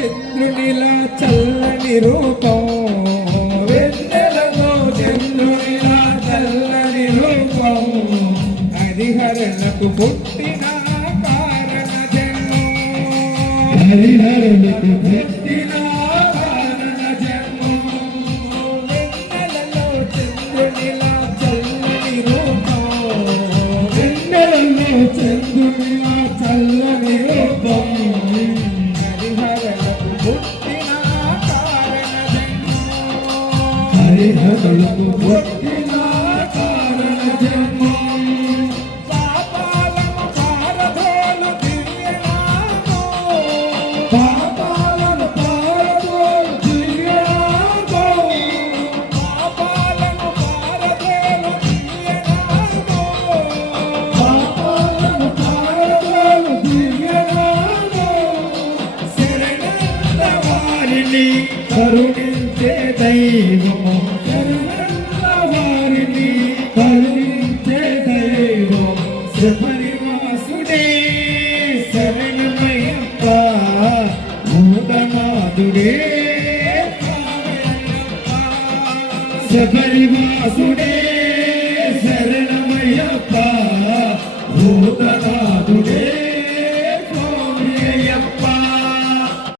చంద్రునిలా చల్లని రూపం. వెన్నెలలో చంద్రునిలా చల్లని రూపం. హరిహరణకు పుట్టిన కారణ జన్మం. హరిహరణకు పుట్టిన కారణ జన్మం. వెన్నెలలో చంద్రునిలా చల్లని రూపం. వెన్నెలలో చంద్రునిలా చల్లని రూపం. హరిహరులకు హరిహరులకు పుట్టిన కారణ జన్మం పాపాలను కరుణించే దైవము. వారిని కరుణించే దైవం శబరివాసుడే శరణమయ్యప్ప భూతనాథుడే శబరివాసుడే శరణమయ్యప్ప